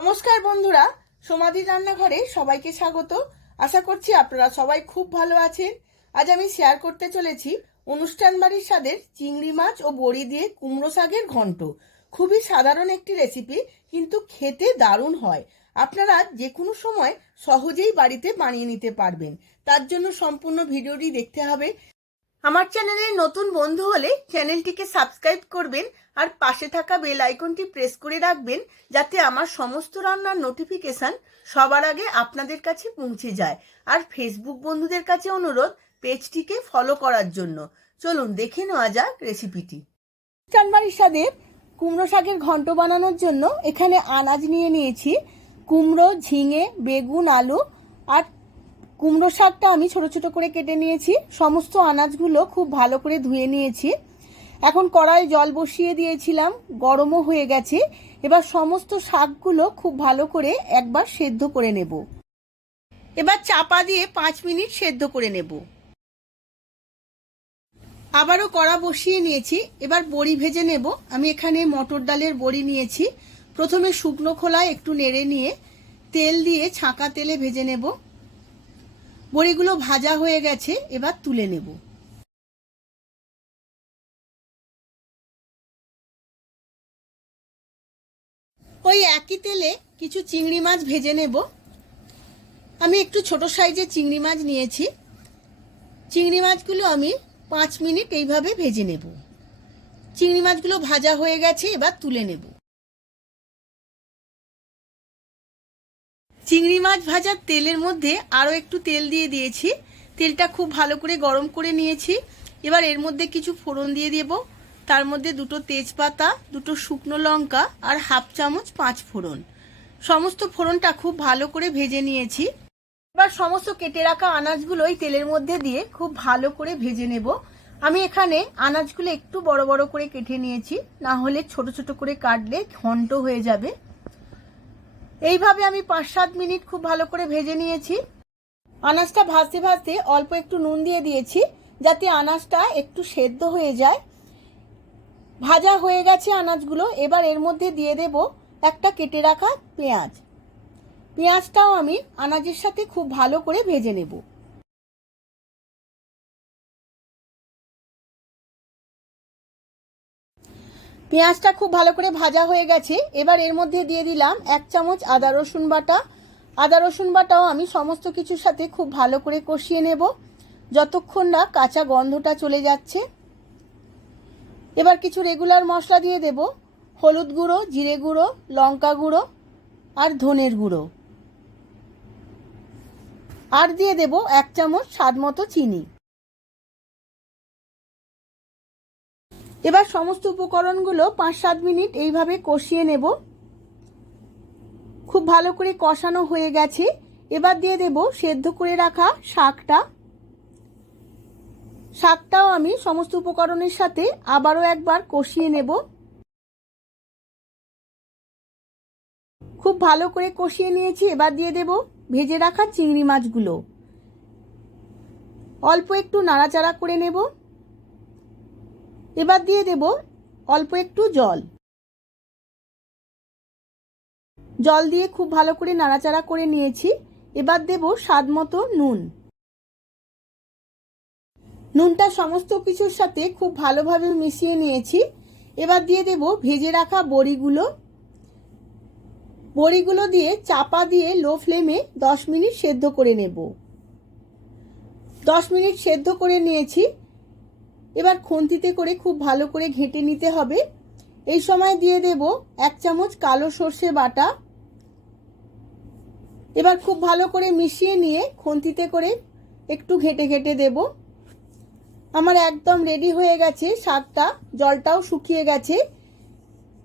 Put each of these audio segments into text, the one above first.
নমস্কার বন্ধুরা, সোমাদির রান্নাঘরে সবাইকে স্বাগত। আশা করছি আপনারা সবাই খুব ভালো আছেন। আজ আমি শেয়ার করতে চলেছি অনুষ্ঠান বাড়ির স্বাদের চিংড়ি মাছ ও বড়ি দিয়ে কুমড়ো শাকের ঘন্ট। খুবই সাধারণ একটি রেসিপি, কিন্তু খেতে দারুণ হয়। আপনারা যে কোনো সময় সহজেই বাড়িতে বানিয়ে নিতে পারবেন। তার জন্য সম্পূর্ণ ভিডিওটি দেখতে হবে। আমার চ্যানেলে নতুন বন্ধু হলে চ্যানেলটিকে সাবস্ক্রাইব করবেন আর পাশে থাকা বেল আইকনটি প্রেস করে রাখবেন, যাতে আমার সমস্ত রান্নার নোটিফিকেশন সবার আগে আপনাদের কাছে পৌঁছে যায়। আর ফেসবুক বন্ধুদের কাছে অনুরোধ, পেজটিকে ফলো করার জন্য। চলুন দেখে নেওয়া যাক রেসিপিটি। চানবাড়ির স্বাদে কুমড়ো শাকের ঘন্ট বানানোর জন্য এখানে আনাজ নিয়ে নিয়েছি। কুমড়ো, ঝিঙে, বেগুন, আলু আর কুমড়ো শাকটা আমি ছোট ছোট করে কেটে নিয়েছি। সমস্ত আনাজগুলো খুব ভালো করে ধুয়ে নিয়েছি। এখন কড়াইয়ে জল বসিয়ে দিয়েছিলাম, গরমও হয়ে গেছে। এবার সমস্ত শাকগুলো খুব ভালো করে একবার সেদ্ধ করে নেব। এবার চাপা দিয়ে 5 মিনিট সেদ্ধ করে নেব। আবারও কড়া বসিয়ে নিয়েছি। এবার বড়ি ভেজে নেব। আমি এখানে মটর ডালের বড়ি নিয়েছি। প্রথমে শুকনো খোলায় একটু নেড়ে নিয়ে তেল দিয়ে ছাঁকা তেলে ভেজে নেব। বড়িগুলো ভাজা হয়ে গেছে, এবার তুলে নেব। ওই একই তেলে কিছু চিংড়ি মাছ ভেজে নেব। আমি একটু ছোট সাইজের চিংড়ি মাছ নিয়েছি। চিংড়ি মাছগুলো আমি 5 মিনিট এইভাবে ভেজে নেব। চিংড়ি মাছগুলো ভাজা হয়ে গেছে, এবার তুলে নেব। চিংড়ি মাছ ভাজার তেলের মধ্যে আরও একটু তেল দিয়ে দিয়েছি। তেলটা খুব ভালো করে গরম করে নিয়েছি। এবার এর মধ্যে কিছু ফোড়ন দিয়ে দেব। তার মধ্যে 2টো তেজপাতা, 2টো শুকনো লঙ্কা আর 1/2 চামচ 5 ফোড়ন। সমস্ত ফোড়নটা খুব ভালো করে ভেজে নিয়েছি। এবার সমস্ত কেটে রাখা আনাজগুলো এই তেলের মধ্যে দিয়ে খুব ভালো করে ভেজে নেব। আমি এখানে আনাজগুলো একটু বড় বড় করে কেটে নিয়েছি, না হলে ছোট ছোট করে কাটলে ঘন্ট হয়ে যাবে। এইভাবে আমি 5-7 মিনিট খুব ভালো করে ভেজে নিয়েছি। আনাজটা ভাজতে ভাজতে অল্প একটু নুন দিয়ে দিয়েছি, যাতে আনাজটা একটু সেদ্ধ হয়ে যায়। ভাজা হয়ে গেছে আনাজগুলো। এবার এর মধ্যে দিয়ে দেব একটা কেটে রাখা পেঁয়াজ। পেঁয়াজটাও আমি আনাজের সাথে খুব ভালো করে ভেজে নেব। পেঁয়াজটা খুব ভালো করে ভাজা হয়ে গেছে। এবার এর মধ্যে দিয়ে দিলাম 1 চামচ আদা রসুন বাটা। আদা রসুন বাটাও আমি সমস্ত কিছুর সাথে খুব ভালো করে কষিয়ে নেব, যতক্ষণ না কাঁচা গন্ধটা চলে যাচ্ছে। এবার কিছু রেগুলার মশলা দিয়ে দেব। হলুদ গুঁড়ো, জিরে গুঁড়ো, লঙ্কা গুঁড়ো আর ধনের গুঁড়ো। আর দিয়ে দেব 1 চামচ স্বাদ মতো চিনি। এবার সমস্ত উপকরণগুলো 5-7 মিনিট এইভাবে কষিয়ে নেব। খুব ভালো করে কষানো হয়ে গেছে। এবার দিয়ে দেব সেদ্ধ করে রাখা শাকটা। শাকটাও আমি সমস্ত উপকরণের সাথে আবারও একবার কষিয়ে নেব। খুব ভালো করে কষিয়ে নিয়েছি। এবার দিয়ে দেব ভেজে রাখা চিংড়ি মাছগুলো। অল্প একটু নাড়াচাড়া করে নেব। এবার দিয়ে দেব অল্প একটু জল। জল দিয়ে খুব ভালো করে নাড়াচাড়া করে নিয়েছি। এবার দেব স্বাদ মতো নুন। নুনটা সমস্ত কিছুর সাথে খুব ভালোভাবে মিশিয়ে নিয়েছি। এবার দিয়ে দেব ভেজে রাখা বড়িগুলো। বড়িগুলো দিয়ে চাপা দিয়ে লো ফ্লেমে 10 মিনিট সেদ্ধ করে নেব। 10 মিনিট সেদ্ধ করে নিয়েছি। এবার খুন্তিতে করে খুব ভালো করে ঘেঁটে নিতে হবে। এই সময় দিয়ে দেব 1 চামচ কালো সর্ষে বাটা। এবার খুব ভালো করে মিশিয়ে নিয়ে খুন্তিতে করে একটু ঘেঁটে ঘেঁটে দেব। আমার একদম রেডি হয়ে গেছে শাকটা। জলটাও শুকিয়ে গেছে।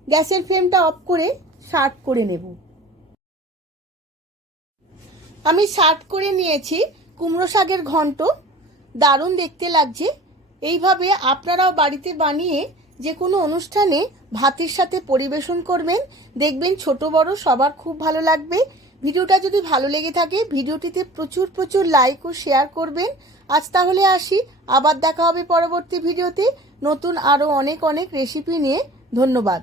গ্যাসের ফ্লেমটা অফ করে সার্ভ করে নেব। আমি সার্ভ করে নিয়েছি কুমড়ো শাকের ঘন্ট। দারুণ দেখতে লাগছে। এইভাবে আপনারাও বাড়িতে বানিয়ে যে কোনো অনুষ্ঠানে ভাতের সাথে পরিবেশন করবেন। দেখবেন ছোট বড় সবার খুব ভালো লাগবে। ভিডিওটা যদি ভালো লেগে থাকে ভিডিওটিতে প্রচুর প্রচুর লাইক ও শেয়ার করবেন। আজ তাহলে আসি, আবার দেখা হবে পরবর্তী ভিডিওতে নতুন আরও অনেক অনেক রেসিপি নিয়ে। ধন্যবাদ।